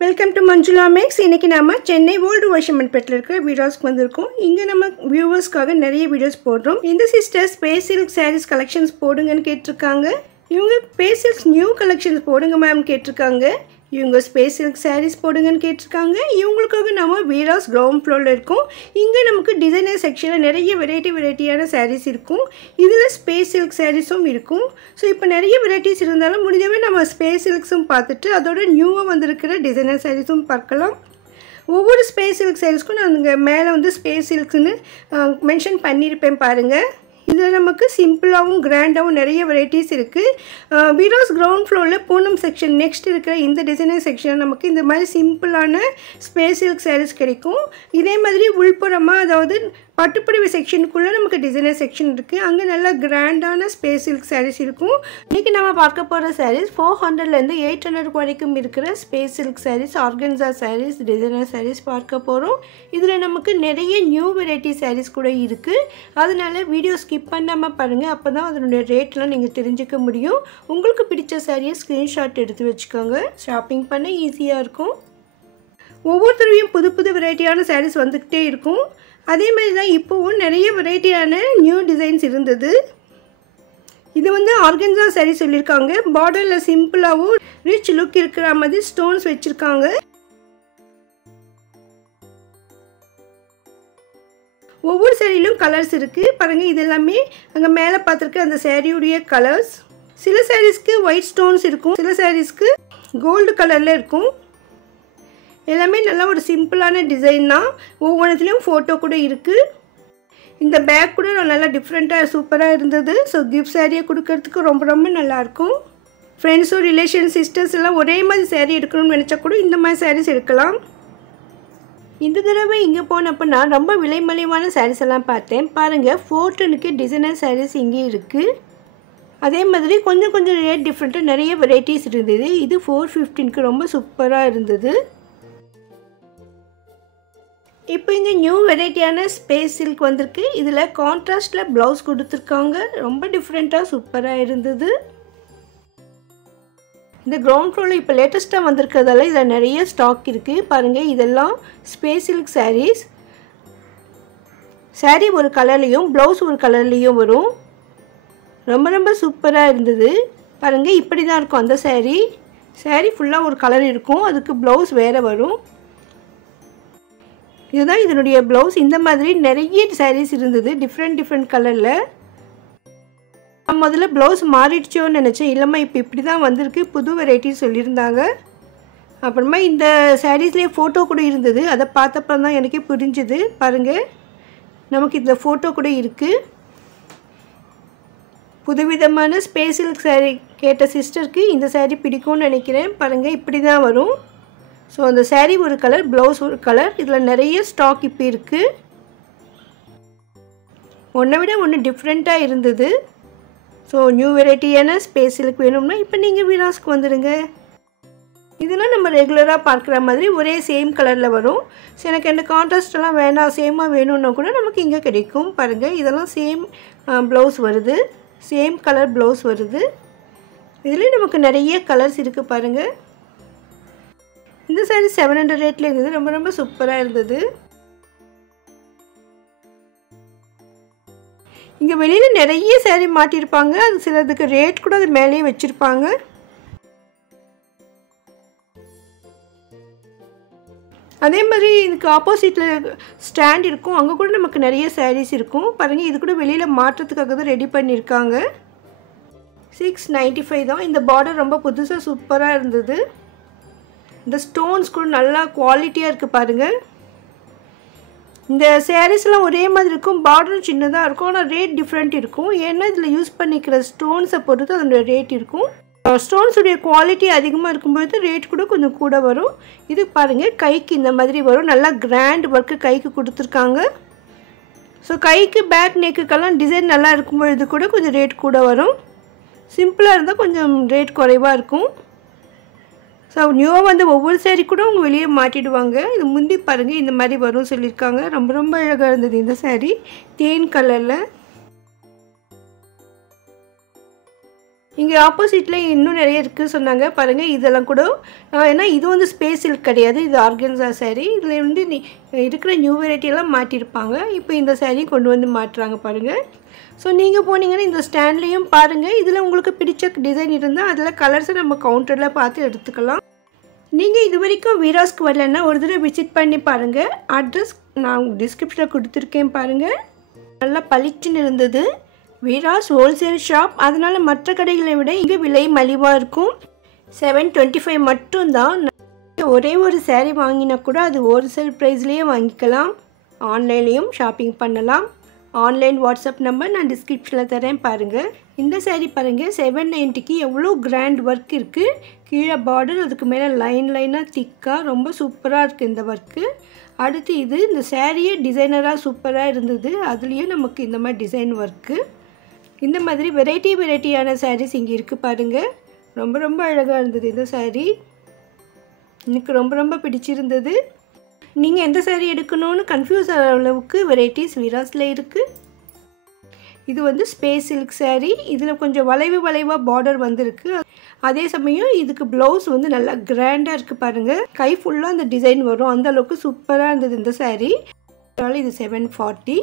Welcome to Manjula maths. இன்றைக்கி நம்ம Chennai old வாஷர்மென்பேட்டில் இருக்கிற வீடியோஸ்க்கு வந்திருக்கோம். இங்கே நம்ம வியூவர்ஸ்க்காக நிறைய வீடியோஸ் போடுறோம். இந்த sister space silk sarees collections போடுங்கன்னு கேட்டிருக்காங்க. இவங்க ஸ்பேஸ் சில்க்ஸ் நியூ கலெக்ஷன்ஸ் போடுங்க மேம் கேட்டிருக்காங்க. இவங்க ஸ்பேஸ் சில்க் சாரீஸ் போடுங்கன்னு கேட்டிருக்காங்க. இவங்களுக்காக நம்ம வீராஸ் கிரவுண்ட் ஃப்ளோரில் இருக்கோம். இங்கே நமக்கு டிசைனர் செக்ஷனில் நிறைய வெரைட்டியான சாரீஸ் இருக்கும். இதில் ஸ்பேஸ் சில்க் சாரீஸும் இருக்கும். ஸோ இப்போ நிறைய வெரைட்டிஸ் இருந்தாலும் முடிஞ்சவே நம்ம ஸ்பேஸ் சில்க்ஸும் பார்த்துட்டு அதோட நியூவாக வந்திருக்கிற டிசைனர் சாரீஸும் பார்க்கலாம். ஒவ்வொரு ஸ்பேஸ் சில்க் சாரீஸ்க்கும் நான் இங்கே மேலே வந்து ஸ்பேஸ் சில்க்ஸ்னு மென்ஷன் பண்ணியிருப்பேன் பாருங்கள். இதில் நமக்கு சிம்பிளாகவும் கிராண்டாகவும் நிறைய வெரைட்டிஸ் இருக்குது. வீராஸ் கிரவுண்ட் ஃப்ளோரில் பூனம் செக்ஷன் நெக்ஸ்ட் இருக்கிற இந்த டிசைனர் செக்ஷன் நமக்கு இந்த மாதிரி சிம்பிளான ஸ்பேஸ் சில்க் சாரீஸ் கிடைக்கும். இதே மாதிரி உள்புறமாக அதாவது பட்டுப்புடவை செக்ஷனுக்குள்ளே நமக்கு டிசைனர் செக்ஷன் இருக்குது. அங்கே நல்லா கிராண்டான ஸ்பேஸ் சில்க் சாரீஸ் இருக்கும். இன்றைக்கி நம்ம பார்க்க போகிற சாரீஸ் 400லேருந்து 800 வரைக்கும் இருக்கிற space silk sarees, organza sarees, designer sarees பார்க்க போகிறோம். இதில் நமக்கு நிறைய நியூ வெரைட்டி சாரீஸ் கூட இருக்குது. அதனால் வீடியோ ஸ்கிப் பண்ணாமல் பாருங்கள். அப்போ தான் அதனுடைய ரேட்லாம் நீங்கள் தெரிஞ்சுக்க முடியும். உங்களுக்கு பிடிச்ச சாரியை ஸ்க்ரீன்ஷாட் எடுத்து வச்சுக்கோங்க. ஷாப்பிங் பண்ண ஈஸியாக இருக்கும். ஒவ்வொருத்தரையும் புது வெரைட்டியான சாரீஸ் வந்துக்கிட்டே இருக்கும். அதே மாதிரி தான் இப்போவும் நிறைய வெரைட்டியான நியூ டிசைன்ஸ் இருந்தது. இது வந்து ஆர்கன்சா சாரீ சொல்லியிருக்காங்க. பார்டரில் சிம்பிளாகவும் ரிச் லுக் இருக்கிற மாதிரி ஸ்டோன்ஸ் வச்சுருக்காங்க. ஒவ்வொரு சாரியிலும் கலர்ஸ் இருக்குது பாருங்கள். இது எல்லாமே அங்கே மேலே பார்த்துருக்க அந்த சாரியுடைய கலர்ஸ். சில சாரீஸ்க்கு ஒயிட் ஸ்டோன்ஸ் இருக்கும், சில சாரீஸ்க்கு கோல்டு கலரில் இருக்கும். எல்லாமே நல்லா ஒரு சிம்பிளான டிசைன் தான். ஒவ்வொன்றுத்துலேயும் ஃபோட்டோ கூட இருக்குது. இந்த பேக் கூட நல்லா டிஃப்ரெண்ட்டாக சூப்பராக இருந்தது. ஸோ கிஃப்ட் சாரியை கொடுக்கறதுக்கு ரொம்ப நல்லாயிருக்கும். ஃப்ரெண்ட்ஸும் ரிலேஷன் சிஸ்டர்ஸ் எல்லாம் ஒரே மாதிரி சாரீ எடுக்கணும்னு நினச்சா கூட இந்த மாதிரி சாரீஸ் எடுக்கலாம். இந்த தடவை இங்கே போனப்போ நான் ரொம்ப விலை மலிவான சாரீஸ் எல்லாம் பார்த்தேன். பாருங்கள், 410க்கு டிசைனர் சாரீஸ் இங்கே இருக்குது. அதே மாதிரி கொஞ்சம் ரேட் டிஃப்ரெண்ட்டாக நிறைய வெரைட்டிஸ் இருந்தது. இது 415க்கு ரொம்ப சூப்பராக இருந்தது. இப்போ இங்கே நியூ வெரைட்டியான ஸ்பேஸ் சில்க் வந்திருக்கு. இதில் கான்ட்ராஸ்டில் ப்ளவுஸ் கொடுத்துருக்காங்க. ரொம்ப டிஃப்ரெண்ட்டாக சூப்பராக இருந்தது. இந்த கிரவுண்ட் ஃப்ளோரில் இப்போ லேட்டஸ்ட்டாக வந்திருக்கிறதால இதில் நிறைய ஸ்டாக் இருக்குது. பாருங்கள், இதெல்லாம் ஸ்பேஸ் சில்க் சாரீஸ். சாரீ ஒரு கலர்லேயும் ப்ளவுஸ் ஒரு கலர்லேயும் வரும். ரொம்ப சூப்பராக இருந்தது. பாருங்கள், இப்படி தான் இருக்கும் அந்த சாரீ ஃபுல்லாக ஒரு கலர் இருக்கும். அதுக்கு ப்ளவுஸ் வேறு வரும். இதுதான் இதனுடைய ப்ளவுஸ். இந்த மாதிரி நிறைய சாரீஸ் இருந்தது டிஃப்ரெண்ட் கலரில். நான் முதல்ல ப்ளவுஸ் மாறிடுச்சோன்னு நினச்சேன். இல்லைம்மா இப்போ இப்படி தான் வந்திருக்கு, புது வெரைட்டி சொல்லியிருந்தாங்க. அப்புறமா இந்த சாரீஸ்லேயே ஃபோட்டோ கூட இருந்தது. அதை பார்த்தப்பறம் தான் எனக்கே புரிஞ்சுது. பாருங்கள், நமக்கு இந்த ஃபோட்டோ கூட இருக்குது. புதுவிதமான ஸ்பேஸ் சில்க் சாரீ கேட்ட சிஸ்டருக்கு இந்த சாரீ பிடிக்கும்னு நினைக்கிறேன். பாருங்கள், இப்படி தான் வரும். ஸோ அந்த சாரீ ஒரு கலர், ப்ளவுஸ் ஒரு கலர். இதில் நிறைய ஸ்டாக் இப்போ இருக்குது. ஒன்றை விட ஒன்று டிஃப்ரெண்ட்டாக இருந்தது. ஸோ நியூ வெரைட்டியான ஸ்பேஸ் சில்க் வேணும்னா இப்போ நீங்கள் வீராஸ்க்கு வந்துடுங்க. இதெல்லாம் நம்ம ரெகுலராக பார்க்குற மாதிரி ஒரே சேம் கலரில் வரும். ஸோ எனக்கு அந்த கான்ட்ராஸ்டெல்லாம் வேணாம், சேமாக வேணும்னா கூட நமக்கு இங்கே கிடைக்கும். பாருங்கள், இதெல்லாம் சேம் ப்ளவுஸ் வருது, சேம் கலர் ப்ளவுஸ் வருது. இதுலேயும் நமக்கு நிறைய கலர்ஸ் இருக்குது பாருங்கள். இந்த சாரீ 700 ரேட்டில் இருந்தது. ரொம்ப சூப்பராக இருந்தது. இங்கே வெளியில் நிறைய சாரீ மாட்டியிருப்பாங்க. அது சிலதுக்கு ரேட் கூட அது மேலேயே வச்சுருப்பாங்க. அதே மாதிரி இதுக்கு ஆப்போசிட்டில் ஸ்டாண்ட் இருக்கும். அங்கே கூட நமக்கு நிறைய சாரீஸ் இருக்கும். பாருங்கள், இது கூட வெளியில் மாற்றத்துக்காக தான் ரெடி பண்ணியிருக்காங்க. 695 தான். இந்த பார்டர் ரொம்ப புதுசாக சூப்பராக இருந்தது. இந்த ஸ்டோன்ஸ் கூட நல்லா குவாலிட்டியாக இருக்குது பாருங்கள். இந்த சாரீஸ்லாம் ஒரே மாதிரி இருக்கும். பார்டரும் சின்னதாக இருக்கும். ஆனால் ரேட் டிஃப்ரெண்ட் இருக்கும். ஏன்னா இதில் யூஸ் பண்ணிக்கிற ஸ்டோன்ஸை பொறுத்து அதோட ரேட் இருக்கும். ஸ்டோன்ஸுடைய குவாலிட்டி அதிகமாக இருக்கும்போது ரேட் கூட கொஞ்சம் கூட வரும். இது பாருங்கள், கைக்கு இந்த மாதிரி வரும். நல்லா கிராண்ட் ஒர்க்கு கைக்கு கொடுத்துருக்காங்க. ஸோ கைக்கு பேக் நெக்குக்கெல்லாம் டிசைன் நல்லா இருக்கும்பொழுது கூட கொஞ்சம் ரேட் கூட வரும். சிம்பிளாக இருந்தால் கொஞ்சம் ரேட் குறைவாக இருக்கும். ஸோ நியூவாக வந்து ஒவ்வொரு சாரீ கூட அவங்க வெளியே மாட்டிடுவாங்க. இது முந்தி பாருங்கள், இந்த மாதிரி வரும் சொல்லியிருக்காங்க. ரொம்ப அழகாக இருந்தது இந்த சாரீ, தேன் கலரில். இங்கே ஆப்போசிட்டில் இன்னும் நிறைய இருக்குது சொன்னாங்க பாருங்கள். இதெல்லாம் கூட ஏன்னா இது வந்து ஸ்பேஸ் சில்க் கிடையாது, இது ஆர்கன்ஸா saree. இதில் வந்து இருக்கிற நியூ வெரைட்டியெல்லாம் மாட்டியிருப்பாங்க. இப்போ இந்த saree கொண்டு வந்து மாட்டுறாங்க பாருங்கள். ஸோ நீங்கள் போனீங்கன்னா இந்த ஸ்டாண்ட்லேயும் பாருங்கள். இதில் உங்களுக்கு பிடிச்ச டிசைன் இருந்தால் அதில் கலர்ஸை நம்ம கவுண்டரில் பார்த்து எடுத்துக்கலாம். நீங்கள் இது வரைக்கும் வீராஸ்க்கு வரலன்னா ஒரு தடவை விசிட் பண்ணி பாருங்கள். அட்ரஸ் நான் டிஸ்கிரிப்ஷனில் கொடுத்துருக்கேன் பாருங்கள். நல்லா பளிச்சுன்னு இருந்தது. வீராஸ் ஹோல்சேல் ஷாப், அதனால் மற்ற கடைகளை விட இங்கே விலை மலிவாக இருக்கும். 725 மட்டும்தான். ஒரே ஒரு saree வாங்கினா கூட அது ஹோல்சேல் ப்ரைஸ்லேயே வாங்கிக்கலாம். ஆன்லைன்லேயும் ஷாப்பிங் பண்ணலாம். ஆன்லைன் வாட்ஸ்அப் நம்பர் நான் டிஸ்கிரிப்ஷனில் தரேன் பாருங்கள். இந்த saree பாருங்கள் 790க்கு எவ்வளோ கிராண்ட் ஒர்க் இருக்குது. கீழே பார்டர், அதுக்கு மேலே லைனாக திக்காக ரொம்ப சூப்பராக இருக்குது இந்த ஒர்க்கு. அடுத்து இது இந்த சாரியே டிசைனராக சூப்பராக இருந்தது. அதுலேயும் நமக்கு இந்த மாதிரி டிசைன் ஒர்க்கு, இந்த மாதிரி வெரைட்டியான சாரீஸ் இங்கே இருக்குது பாருங்கள். ரொம்ப அழகாக இருந்தது இந்த saree. எனக்கு ரொம்ப பிடிச்சிருந்தது. நீங்கள் எந்த saree எடுக்கணும்னு கன்ஃபியூஸ் ஆகிற அளவுக்கு வெரைட்டிஸ் வீராஸில் இருக்குது. இது வந்து ஸ்பேஸ் சில்க் saree. இதில் கொஞ்சம் வளைவாக பார்டர் வந்திருக்கு. அதே சமயம் இதுக்கு ப்ளவுஸ் வந்து நல்லா கிராண்டாக இருக்குது பாருங்கள். கை ஃபுல்லாக அந்த டிசைன் வரும், அந்த அளவுக்கு சூப்பராக இருந்தது இந்த saree. அதனால் இது 740.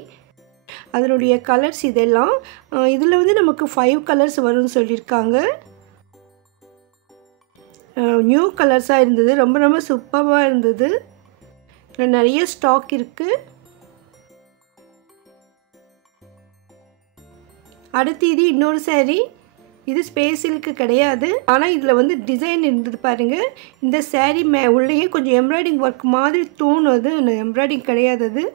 அதனுடைய கலர்ஸ் இதெல்லாம் இதில் வந்து நமக்கு 5 கலர்ஸ் வரும்னு சொல்லியிருக்காங்க. நியூ கலர்ஸாக இருந்தது. ரொம்ப சூப்பராக இருந்தது. நிறைய ஸ்டாக் இருக்குது. அடுத்து இது இன்னொரு saree. இது ஸ்பேஸ் சில்க்கு கிடையாது, ஆனால் இதில் வந்து டிசைன் இருந்தது பாருங்கள். இந்த saree உள்ளேயே கொஞ்சம் எம்ப்ராய்டிங் ஒர்க் மாதிரி தோணுது, எம்ப்ராய்டிங் கிடையாது அது.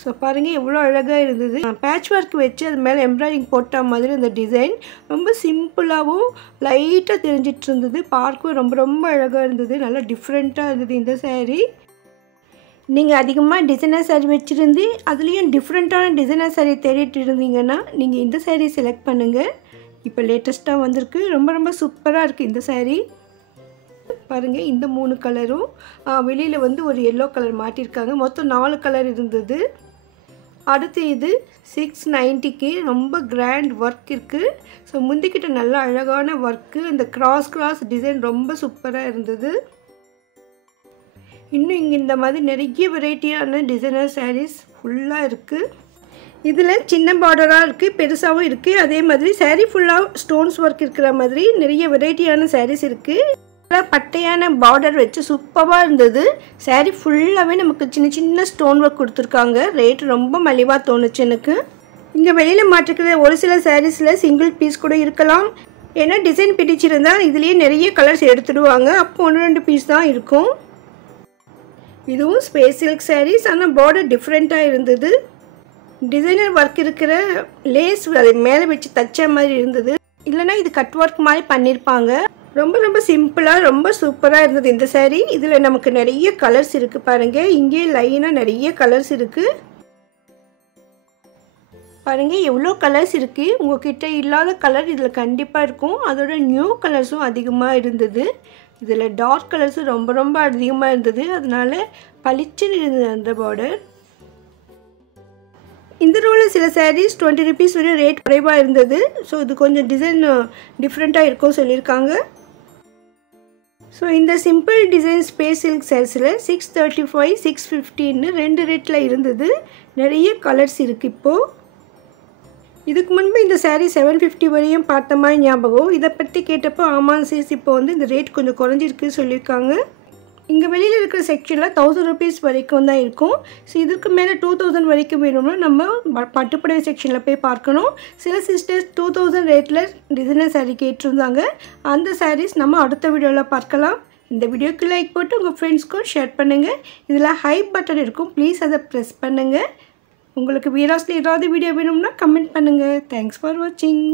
ஸோ பாருங்கள் எவ்வளோ அழகாக இருந்தது. பேட்ச் ஒர்க் வச்சு அது மேலே எம்ப்ராய்டிங் போட்ட மாதிரி இந்த டிசைன் ரொம்ப சிம்பிளாகவும் லைட்டாக தெரிஞ்சிட்டு இருந்தது. பார்க்கவே ரொம்ப அழகாக இருந்தது. நல்லா டிஃப்ரெண்ட்டாக இருந்தது இந்த saree. நீங்கள் அதிகமாக டிசைனர் saree வச்சுருந்து அதுலேயும் டிஃப்ரெண்ட்டான டிசைனர் saree தேடிட்டு இருந்தீங்கன்னா நீங்கள் இந்த saree செலக்ட் பண்ணுங்கள். இப்போ லேட்டஸ்ட்டாக வந்திருக்கு. ரொம்ப சூப்பராக இருக்குது இந்த saree. பாருங்கள் இந்த 3 கலரும் வெளியில் வந்து ஒரு எல்லோ கலர் மாட்டியிருக்காங்க. மொத்தம் 4 கலர் இருந்தது. அடுத்து இது 690க்கு ரொம்ப கிராண்ட் ஒர்க் இருக்குது. ஸோ முந்திக்கிட்ட நல்ல அழகான ஒர்க்கு, இந்த கிராஸ் டிசைன் ரொம்ப சூப்பராக இருந்தது. இன்னும் இங்கே இந்த மாதிரி நிறைய வெரைட்டியான டிசைனர் sarees ஃபுல்லாக இருக்குது. இதில் சின்ன பார்டராக இருக்குது, பெருசாகவும் இருக்குது. அதே மாதிரி saree ஃபுல்லாக ஸ்டோன்ஸ் ஒர்க் இருக்கிற மாதிரி நிறைய வெரைட்டியான sarees இருக்குது. பட்டையான பார்டர் வச்சு சூப்பராக இருந்தது. saree ஃபுல்லாகவே நமக்கு சின்ன ஸ்டோன் ஒர்க் கொடுத்துருக்காங்க. ரேட் ரொம்ப மலிவாக தோணுச்சு எனக்கு. இங்கே வெளியில் மாட்டிருக்கிற ஒரு சில சாரீஸில் சிங்கிள் பீஸ் கூட இருக்கலாம். ஏன்னா டிசைன் பிடிச்சிருந்தால் இதுலேயே நிறைய கலர்ஸ் எடுத்துடுவாங்க. அப்போ 1-2 பீஸ் தான் இருக்கும். இதுவும் ஸ்பேஸ் சில்க் sarees, ஆனால் பார்டர் டிஃப்ரெண்ட்டாக இருந்தது. டிசைனர் ஒர்க் இருக்கிற லேஸ் அது மேலே வச்சு தச்ச மாதிரி இருந்தது. இல்லைனா இது கட் ஒர்க் மாதிரி பண்ணியிருப்பாங்க. ரொம்ப சிம்பிளாக ரொம்ப சூப்பராக இருந்தது இந்த saree. இதில் நமக்கு நிறைய கலர்ஸ் இருக்குது பாருங்கள். இங்கே லைனாக நிறைய கலர்ஸ் இருக்குது பாருங்கள். எவ்வளோ கலர்ஸ் இருக்குது. உங்கள்கிட்ட இல்லாத கலர் இதில் கண்டிப்பாக இருக்கும். அதோட நியூ கலர்ஸும் அதிகமாக இருந்தது. இதில் டார்க் கலர்ஸும் ரொம்ப அதிகமாக இருந்தது. அதனால பளிச்சுன்னு இருந்தது அந்த பார்டர். இந்த ரோவில் சில sarees 20 rupees வரை ரேட் குறைவாக இருந்தது. ஸோ இது கொஞ்சம் டிசைன் டிஃப்ரெண்ட்டாக இருக்கும் சொல்லியிருக்காங்க. ஸோ இந்த சிம்பிள் டிசைன் ஸ்பேஸ் சில்க் sareesல 635, 650ன்னு 2 ரேட்டில் இருந்தது. நிறைய கலர்ஸ் இருக்குது இப்போது. இதுக்கு முன்பு இந்த saree 750 வரையும் பார்த்த மாதிரி ஞாபகம். இதை பற்றி கேட்டப்போ ஆமாம் சிஸ் இப்போ வந்து இந்த ரேட் கொஞ்சம் குறைஞ்சிருக்கு சொல்லியிருக்காங்க. இங்கே வெளியில் இருக்கிற செக்ஷனில் 1000 rupees வரைக்கும் தான் இருக்கும். ஸோ இதுக்கு மேலே 2000 வரைக்கும் வேணும்னா நம்ம பட்டுப்புடவை செக்ஷனில் போய் பார்க்கணும். சில சிஸ்டர்ஸ் 2000 ரேட்டில் டிசைனர் saree கேட்டிருந்தாங்க. அந்த sarees நம்ம அடுத்த வீடியோவில் பார்க்கலாம். இந்த வீடியோக்கு லைக் போட்டு உங்கள் ஃப்ரெண்ட்ஸ்க்கும் ஷேர் பண்ணுங்கள். இதில் ஹை பட்டன் இருக்கும், ப்ளீஸ் அதை ப்ரெஸ் பண்ணுங்கள். உங்களுக்கு வீராஸில் ஏதாவது வீடியோ வேணும்னா கமெண்ட் பண்ணுங்கள். தேங்க்ஸ் ஃபார் வாட்சிங்.